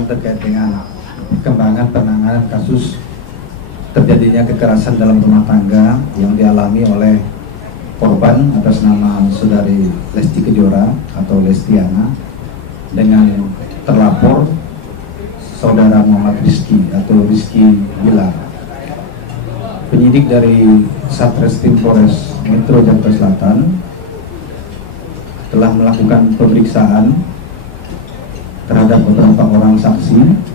laporan terkait dengan perkembangan penanganan kasus terjadinya kekerasan dalam rumah tangga yang dialami oleh korban atas nama saudari Lesti Kejora atau Lestiana dengan terlapor saudara Muhammad Rizky atau Rizky Bilar. Penyidik dari Satreskrim Polres Metro Jakarta Selatan telah melakukan pemeriksaan terhadap beberapa orang saksi.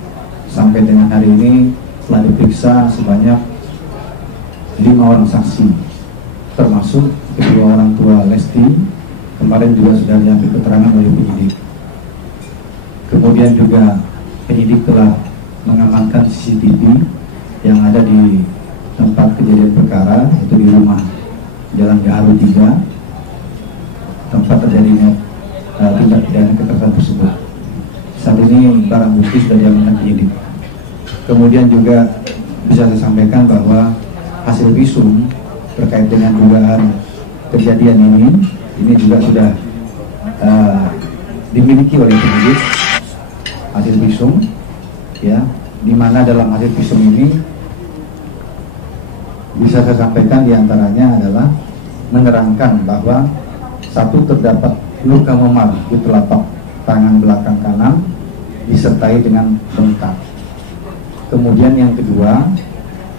Sampai dengan hari ini telah diperiksa sebanyak 5 orang saksi, termasuk kedua orang tua Lesti. Kemarin juga sudah diambil keterangan oleh penyidik. Kemudian juga penyidik telah mengamankan CCTV yang ada di tempat kejadian perkara, yaitu di rumah Jalan Gaharu 3, tempat terjadinya tindak pidana kekerasan tersebut. Saat ini barang bukti sudah diamankan penyidik. Kemudian juga bisa saya sampaikan bahwa hasil visum terkait dengan dugaan kejadian ini juga sudah dimiliki oleh penyidik. Hasil visum, ya, di mana dalam hasil visum ini bisa saya sampaikan diantaranya adalah menerangkan bahwa satu, terdapat luka memar di telapak tangan belakang kanan disertai dengan bengkak. Kemudian yang kedua,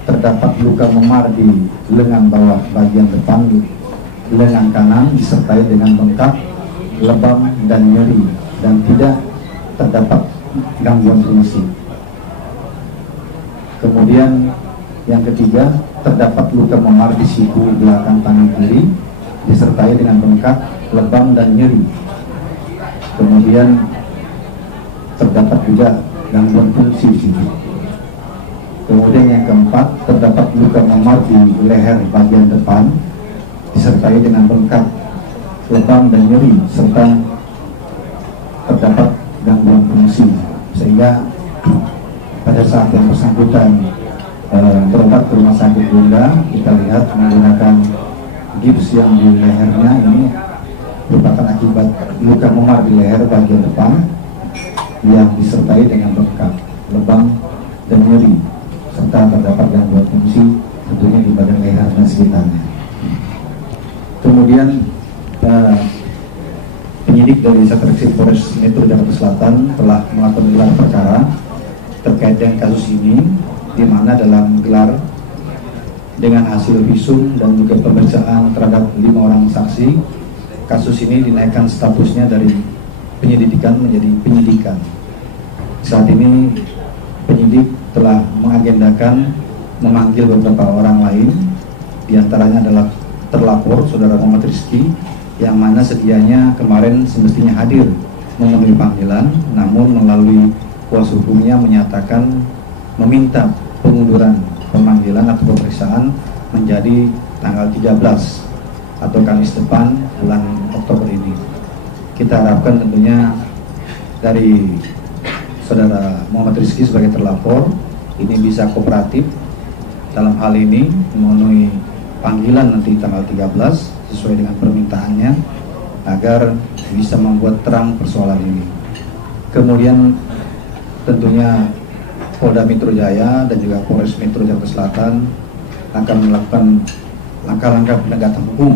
terdapat luka memar di lengan bawah bagian depan lengan kanan disertai dengan bengkak, lebam dan nyeri, dan tidak terdapat gangguan fungsi. Kemudian yang ketiga, terdapat luka memar di siku belakang tangan kiri disertai dengan bengkak, lebam dan nyeri. Kemudian terdapat juga gangguan fungsi siku. Kemudian yang keempat, terdapat luka memar di leher bagian depan disertai dengan bengkak, lebam dan nyeri, serta terdapat gangguan fungsi, sehingga pada saat yang bersangkutan berobat ke rumah sakit Bunda, kita lihat menggunakan gips yang di lehernya ini merupakan akibat luka memar di leher bagian depan yang disertai dengan bengkak, lebam dan nyeri, serta terdapat gangguan fungsi tentunya di badan leher dan sekitarnya. Kemudian penyidik dari Satreskrim Polres Metro Jakarta Selatan telah melakukan gelar perkara terkait dengan kasus ini, di mana dalam gelar dengan hasil visum dan juga pemeriksaan terhadap 5 orang saksi, kasus ini dinaikkan statusnya dari penyelidikan menjadi penyidikan. Saat ini penyidik telah mengagendakan memanggil beberapa orang lain, diantaranya adalah terlapor saudara Muhammad Rizky, yang mana sedianya kemarin semestinya hadir memenuhi panggilan, namun melalui kuasa hukumnya menyatakan meminta pengunduran pemanggilan atau pemeriksaan menjadi tanggal 13 atau Kamis depan bulan Oktober ini. Kita harapkan tentunya dari saudara Muhammad Rizky sebagai terlapor ini bisa kooperatif dalam hal ini memenuhi panggilan nanti tanggal 13 sesuai dengan permintaannya agar bisa membuat terang persoalan ini. Kemudian tentunya Polda Metro Jaya dan juga Polres Metro Jakarta Selatan akan melakukan langkah-langkah penegakan hukum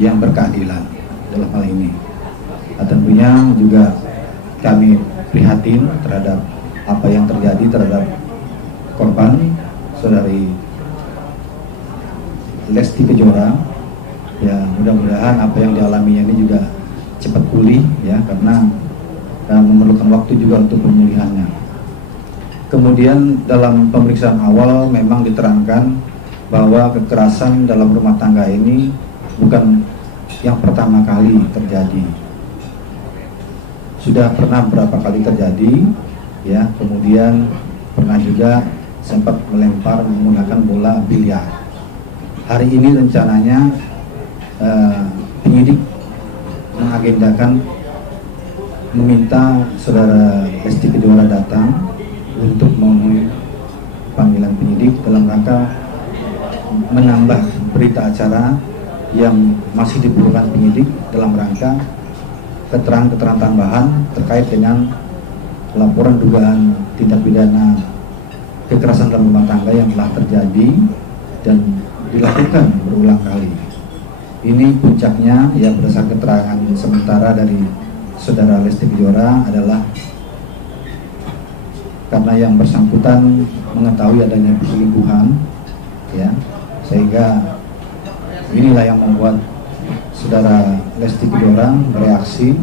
yang berkeadilan dalam hal ini. Nah, tentunya juga kami prihatin terhadap apa yang terjadi terhadap korban saudari Lesti Kejora. Ya, mudah-mudahan apa yang dialaminya ini juga cepat pulih, ya, karena memerlukan waktu juga untuk pemulihannya. Kemudian dalam pemeriksaan awal memang diterangkan bahwa kekerasan dalam rumah tangga ini bukan yang pertama kali terjadi. Sudah pernah berapa kali terjadi, ya. Kemudian pernah juga sempat melempar menggunakan bola biliar. Hari ini rencananya penyidik mengagendakan meminta saudara Lesti Kejora datang untuk memenuhi panggilan penyidik dalam rangka menambah berita acara yang masih diperlukan penyidik dalam rangka keterangan tambahan terkait dengan laporan dugaan tindak pidana kekerasan dalam rumah tangga yang telah terjadi dan dilakukan berulang kali. Ini puncaknya ya berdasarkan keterangan sementara dari saudara Lesti Kejora adalah karena yang bersangkutan mengetahui adanya perselingkuhan, ya, sehingga inilah yang membuat saudara Lesti Kejora bereaksi,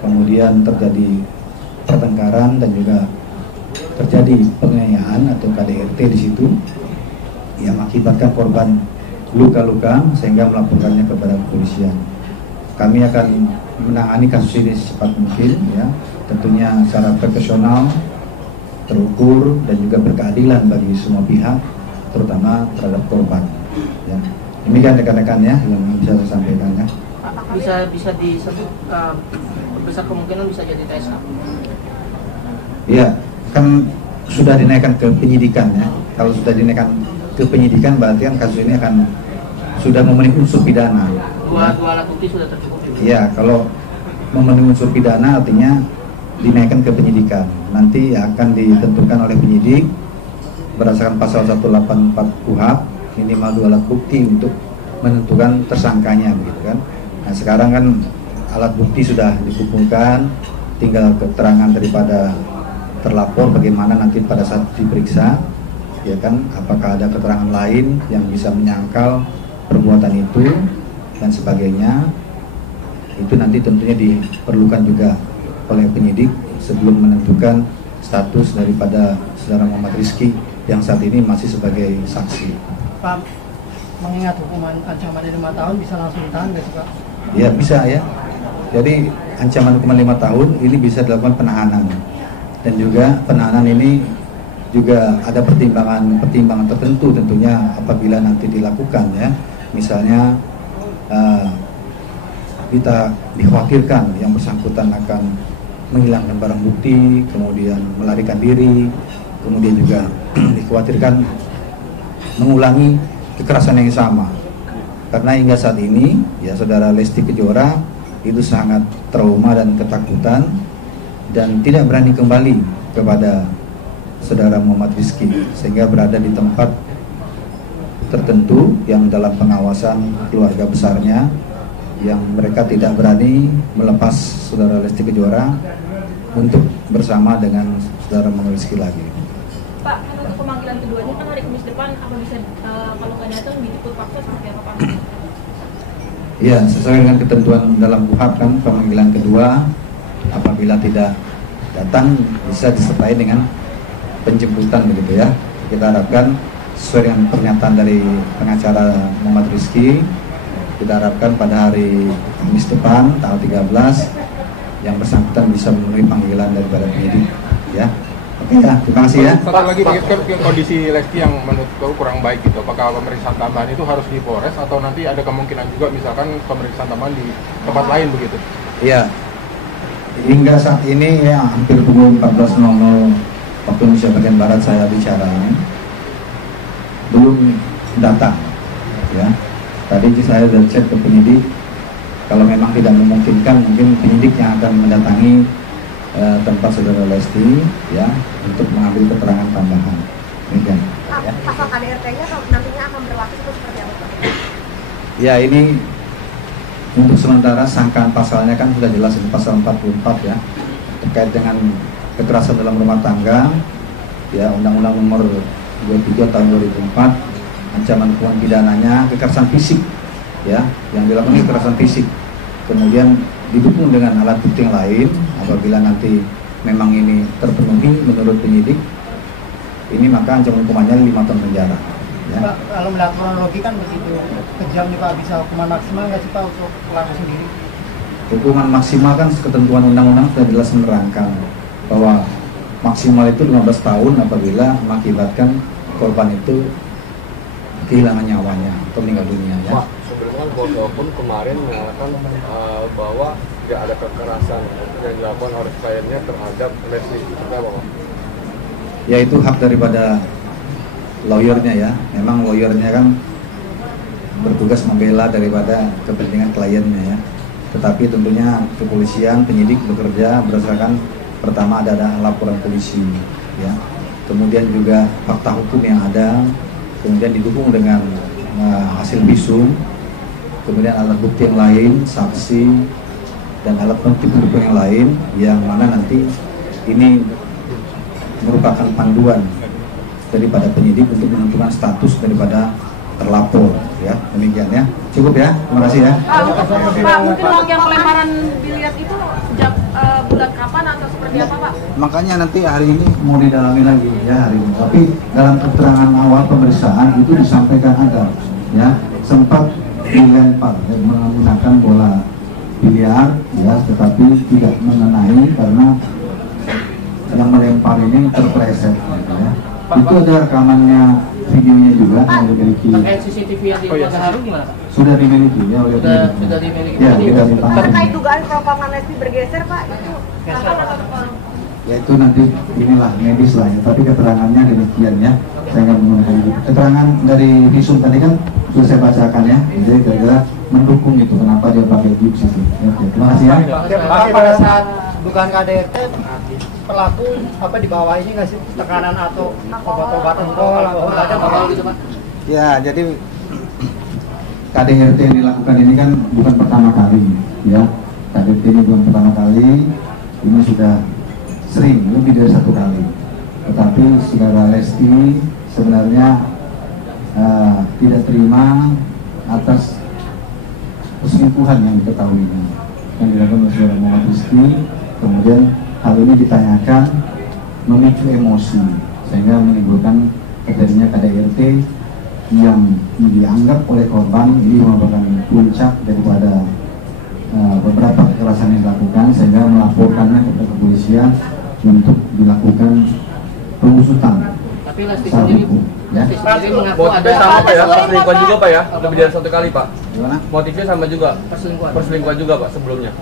kemudian terjadi pertengkaran dan juga terjadi penganiayaan atau KDRT di situ yang mengakibatkan korban luka-luka sehingga melaporkannya kepada kepolisian. Kami akan menangani kasus ini secepat mungkin, ya, tentunya secara profesional, terukur dan juga berkeadilan bagi semua pihak, terutama terhadap korban. Ya. Demikian rekan-rekan ya yang bisa saya sampaikan ya. Bisa disebut besar kemungkinan bisa jadi TSK. Iya, kan sudah dinaikkan ke penyidikan ya. Kalau sudah dinaikkan ke penyidikan berarti kan kasus ini akan sudah memenuhi unsur pidana. Dua alat bukti sudah tercukupi. Iya, kalau memenuhi unsur pidana artinya dinaikkan ke penyidikan. Nanti akan ditentukan oleh penyidik berdasarkan pasal 184 KUHP minimal 2 alat bukti untuk menentukan tersangkanya, begitu kan. Nah sekarang kan alat bukti sudah dikumpulkan, tinggal keterangan daripada terlapor bagaimana nanti pada saat diperiksa, ya kan, apakah ada keterangan lain yang bisa menyangkal perbuatan itu dan sebagainya. Itu nanti tentunya diperlukan juga oleh penyidik sebelum menentukan status daripada saudara Muhammad Rizky yang saat ini masih sebagai saksi. Pak, mengingat hukuman ancaman 5 tahun bisa langsung ditahan nggak sih Pak? Ya bisa ya. Jadi ancaman hukuman 5 tahun ini bisa dilakukan penahanan, dan juga penahanan ini juga ada pertimbangan tertentu tentunya apabila nanti dilakukan ya. Misalnya kita dikhawatirkan yang bersangkutan akan menghilangkan barang bukti, kemudian melarikan diri, kemudian juga dikhawatirkan mengulangi kekerasan yang sama. Karena hingga saat ini ya saudara Lesti Kejora itu sangat trauma dan ketakutan dan tidak berani kembali kepada saudara Muhammad Rizky, sehingga berada di tempat tertentu yang dalam pengawasan keluarga besarnya, yang mereka tidak berani melepas saudara Lesti Kejora untuk bersama dengan saudara Muhammad Rizky lagi. Pak, kan untuk pemanggilan keduanya kan hari Kamis depan, apa bisa kalau nggak datang dijemput paksa seperti apa Pak? Ya, sesuai dengan ketentuan dalam KUHP kan pemanggilan kedua apabila tidak datang bisa disertai dengan penjemputan begitu ya. Kita harapkan sesuai dengan pernyataan dari pengacara Muhammad Rizky, kita harapkan pada hari Kamis depan tanggal 13 yang bersangkutan bisa memenuhi panggilan daripada penyidik ya. Oke ya, terima kasih ya. Satu lagi kondisi Lesti yang menurut kau kurang baik gitu. Apakah pemeriksaan tambahan itu harus di Polres atau nanti ada kemungkinan juga misalkan pemeriksaan tambahan di tempat lain begitu? Iya. Hingga saat ini ya hampir pukul 14.00 waktu Indonesia bagian Barat saya bicara belum datang ya. Tadi saya sudah cek ke penyidik, kalau memang tidak memungkinkan mungkin penyidik yang akan mendatangi tempat saudara Lesti ya untuk mengambil keterangan tambahan. Demikian. Ya. Pasal KDRT-nya nantinya akan berlaku seperti apa Pak? Ya ini untuk sementara sangkaan pasalnya kan sudah jelas di pasal 44 ya, terkait dengan kekerasan dalam rumah tangga ya, Undang-Undang Nomor 23 Tahun 2004, ancaman hukuman pidananya kekerasan fisik ya, yang dilakukan kekerasan fisik, kemudian didukung dengan alat bukti yang lain. Apabila nanti memang ini terpenuhi menurut penyidik ini, maka ancaman hukumannya 5 tahun penjara ya. Pak, kalau melihat kronologi kan begitu kejam nih Pak, bisa hukuman maksimal nggak sih Pak untuk pelaku sendiri? Hukuman maksimal kan ketentuan undang-undang sudah jelas menerangkan bahwa maksimal itu 15 tahun apabila mengakibatkan korban itu kehilangan nyawanya atau meninggal dunia ya. Pak, sebelumnya Kuasa pun kemarin mengatakan bahwa tidak ada kekerasan yang dilakukan oleh kliennya terhadap Lesti. Kenapa Pak? Ya itu hak daripada lawyernya ya. Memang lawyernya kan bertugas membela daripada kepentingan kliennya ya. Tetapi tentunya kepolisian, penyidik bekerja berdasarkan Pertama ada laporan polisi, ya. Kemudian juga fakta hukum yang ada, kemudian didukung dengan hasil visum, kemudian alat bukti yang lain, saksi, dan alat bukti pendukung yang lain, yang mana nanti ini merupakan panduan daripada penyidik untuk menentukan status daripada terlapor, ya. Demikian ya. Cukup ya. Terima kasih ya. Pak, mungkin uang yang pelemparan dilihat itu sejak bulan kapan atau seperti apa, Pak? Makanya nanti hari ini mau didalami lagi ya hari ini. Tapi dalam keterangan awal pemeriksaan itu disampaikan ada, ya, sempat dilempar ya, menggunakan bola biliar, ya, tetapi tidak mengenai karena yang melempar ini terpleset, ya. Itu ada rekamannya, videonya juga yang dimiliki. Terkait CCTV yang di Keluarga Haru gimana, Pak? Sudah dimiliki ya oleh Sudah dimiliki. ya, sudah ditangani. Terkait dugaan kerokokan Lesti bergeser, Pak, itu Ya itu nanti inilah medis lah ya, tapi keterangannya demikian ya. Saya nggak menggunakan itu. Keterangan dari visum tadi kan sudah saya bacakan ya, jadi kira-kira mendukung itu kenapa dia pakai gips itu. Ya, oke. Terima kasih ya. Pak, pada saat dugaan KDRT pelaku apa di bawah ini nggak sih tekanan atau obat-obatan alkohol ada Bakal gitu, Pak. Ya, jadi KDRT yang dilakukan ini kan bukan pertama kali ya. KDRT ini bukan pertama kali, ini sudah sering, lebih dari 1 kali. Tetapi saudara Lesti sebenarnya tidak terima atas perselingkuhan yang diketahuinya yang dilakukan oleh saudara Muhammad Rizky. Kemudian hal ini ditanyakan memicu emosi sehingga menimbulkan terjadinya KDRT yang dianggap oleh korban ini merupakan puncak daripada beberapa kekerasan yang dilakukan, sehingga melaporkannya kepada kepolisian untuk dilakukan pengusutan. Tapi Lesti sendiri, ya. Lesti sendiri mengaku Motifnya ada sama Pak ya, perselingkuhan juga Pak ya, lebih dari 1 kali Pak. Gimana? Motifnya sama juga, perselingkuhan. juga Pak sebelumnya.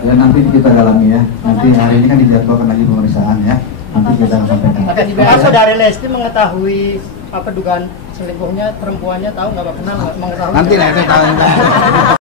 Ya nanti kita dalami ya. Nanti hari ini kan dijadwalkan lagi pemeriksaan ya. Nanti kita sampaikan. Pak, saudari Lesti mengetahui apa dugaan selingkuhnya perempuannya, tahu nggak Pak, kenal nggak mengetahui? Nanti lah saya tahu.